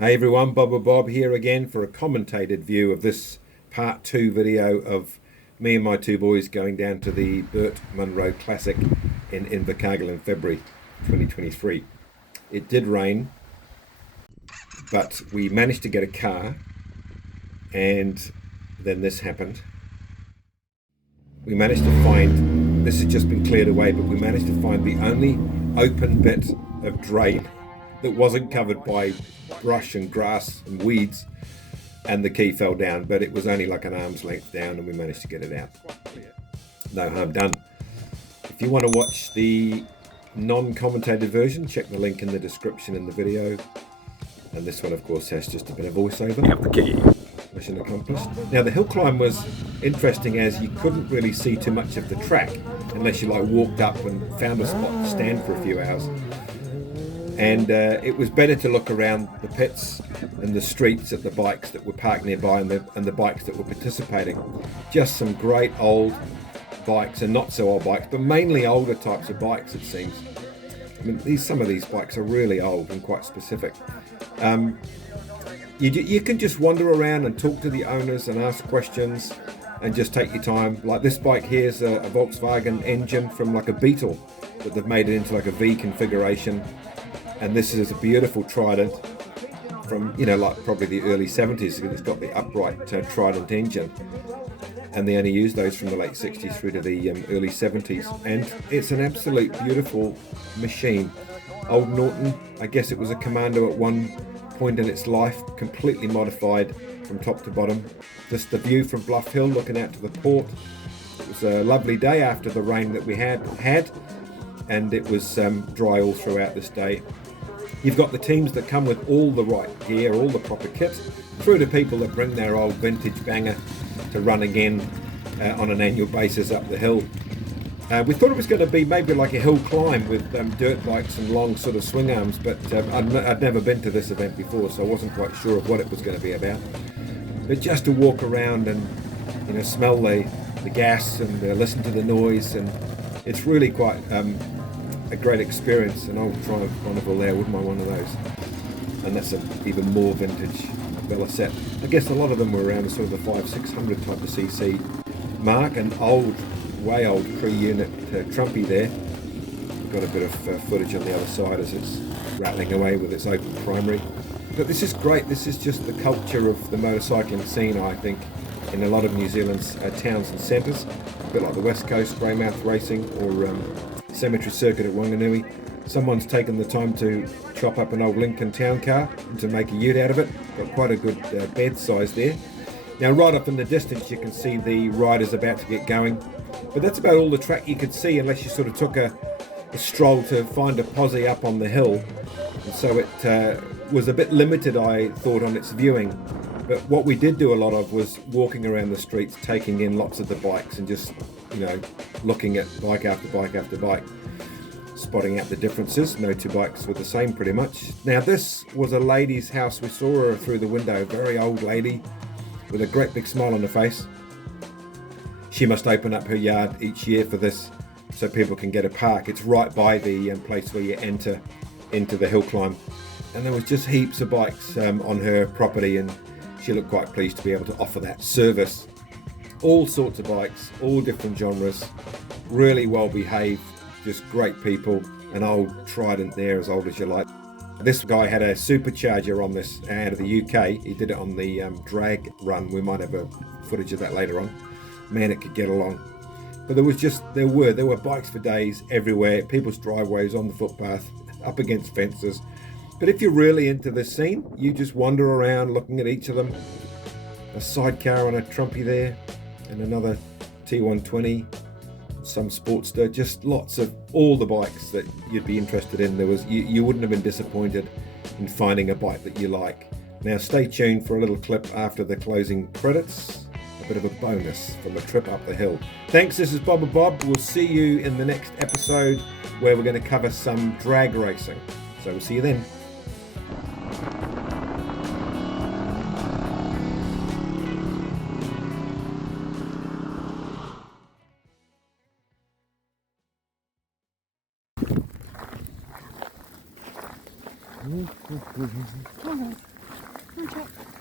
Hey everyone, Bob here again for a commentated view of this part 2 video of me and my two boys going down to the Burt Munro Classic in Invercargill in February 2023. It did rain, but we managed to get a car, and then this happened. We managed to find, this has just been cleared away, but we managed to find the only open bit of drain that wasn't covered by brush and grass and weeds, and the key fell down, but it was only like an arm's length down and we managed to get it out. No harm done. If you want to watch the non-commentated version, check the link in the description in the video. And this one of course has just a bit of voiceover. Have the key. Mission accomplished. Now the hill climb was interesting as you couldn't really see too much of the track unless you like walked up and found a spot to stand for a few hours. And it was better to look around the pits and the streets at the bikes that were parked nearby and the bikes that were participating. Just some great old bikes and not so old bikes, but mainly older types of bikes it seems. I mean, some of these bikes are really old and quite specific. You can just wander around and talk to the owners and ask questions and just take your time. Like this bike here is a Volkswagen engine from like a Beetle, but they've made it into like a V configuration. And this is a beautiful Trident from, like probably the early 70s. It's got the upright Trident engine. And they only used those from the late 60s through to the early 70s. And it's an absolute beautiful machine. Old Norton, I guess it was a Commando at one point in its life, completely modified from top to bottom. Just the view from Bluff Hill looking out to the port. It was a lovely day after the rain that we had. And it was dry all throughout this day. You've got the teams that come with all the right gear, all the proper kit, through to people that bring their old vintage banger to run again on an annual basis up the hill. We thought it was going to be maybe like a hill climb with dirt bikes and long sort of swing arms, but I'd never been to this event before, so I wasn't quite sure of what it was going to be about. But just to walk around and smell the gas and listen to the noise, and it's really quite a great experience. An old Triumph Bonneville there, wouldn't mind one of those. And that's an even more vintage Bella set. I guess a lot of them were around the sort of the 500-600 type of cc mark. An old, way old pre-unit Trumpy there. Got a bit of footage on the other side as it's rattling away with its open primary. But this is great. This is just the culture of the motorcycling scene, I think, in a lot of New Zealand's towns and centres. A bit like the West Coast, Greymouth Racing, or Cemetery Circuit at Wanganui. Someone's taken the time to chop up an old Lincoln town car and to make a ute out of it. Got quite a good bed size there. Now right up in the distance you can see the riders about to get going, but that's about all the track you could see unless you sort of took a stroll to find a posse up on the hill. And so it was a bit limited, I thought, on its viewing. But what we did do a lot of was walking around the streets, taking in lots of the bikes and just, looking at bike after bike after bike, spotting out the differences. No two bikes were the same pretty much. Now this was a lady's house. We saw her through the window, a very old lady with a great big smile on her face. She must open up her yard each year for this so people can get a park. It's right by the place where you enter into the hill climb. And there was just heaps of bikes on her property, and she looked quite pleased to be able to offer that service. All sorts of bikes, all different genres, really well behaved, just great people. An old Trident there, as old as you like. This guy had a supercharger on this out of the UK. He did it on the drag run. We might have a footage of that later on. Man, it could get along. But there were bikes for days everywhere, people's driveways, on the footpath, up against fences. But if you're really into this scene, you just wander around looking at each of them. A sidecar on a Trumpy there, and another T120, some Sportster, just lots of all the bikes that you'd be interested in. You wouldn't have been disappointed in finding a bike that you like. Now stay tuned for a little clip after the closing credits, a bit of a bonus from a trip up the hill. Thanks, this is Bob. We'll see you in the next episode where we're going to cover some drag racing. So we'll see you then. All right. Come on, Chop.